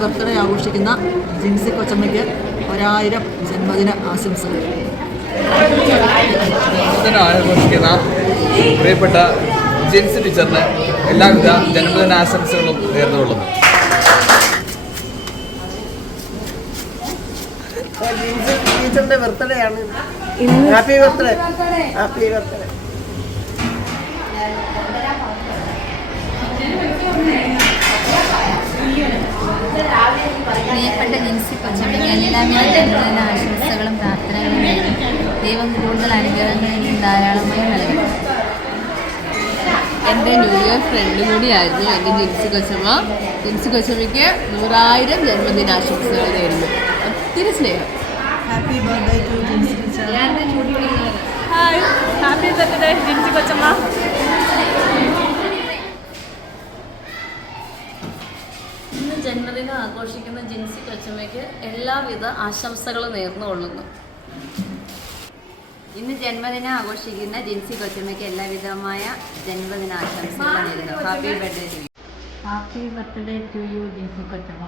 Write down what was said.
Birthday ആഘോഷിക്കുന്ന ജിൻസി കൊച്ചമ്മയ്ക്ക് ഒരായിരം ജന്മദിന ആശംസകൾ. ജന്മദിനം ആഘോഷിക്കുന്ന പ്രിയപ്പെട്ട ജിൻസ് ടീച്ചറിന് എല്ലാവിധ ജന്മദിന ആശംസകളും നേർന്നുകൊള്ളുന്നു. ടീച്ചറിന്റെ ബർത്ത്ഡേ ആണ്. ഹാപ്പി ബർത്ത്ഡേ ഹാപ്പി ബർത്ത്ഡേ കൊച്ചമ്മയ്ക്ക് എല്ലാവിധ ജന്മദിന ആശംസകളും പ്രാർത്ഥനകളും ദൈവം കൂടുതൽ അനുഗ്രഹങ്ങളിൽ ധാരാളമായി നൽകി എന്റെ ന്യൂ ഇയർ ഫ്രണ്ട് കൂടിയായിരുന്നു എന്റെ ജിൻസി കൊച്ചമ്മ. ജിൻസി കൊച്ചമ്മയ്ക്ക് നൂറായിരം ജന്മദിനാശംസകൾ നേരുന്നു. ഒത്തിരി സ്നേഹം. Happy birthday to Jincy happy birthday Jincy കൊച്ചമ്മ ഇന്ന് ജന്മദിനം ആഘോഷിക്കുന്ന ജിൻസി കൊച്ചമ്മയ്ക്ക് എല്ലാവിധ ആശംസകളും നേർന്നുകൊള്ളുന്നു. ഇന്ന് ജന്മദിനം ആഘോഷിക്കുന്ന ജിൻസി കൊച്ചമ്മയ്ക്ക് എല്ലാവിധമായ ജന്മദിന ജന്മദിനാശംസകൾ നേരുന്നു. Happy birthday to happy birthday to you Jincy കൊച്ചമ്മ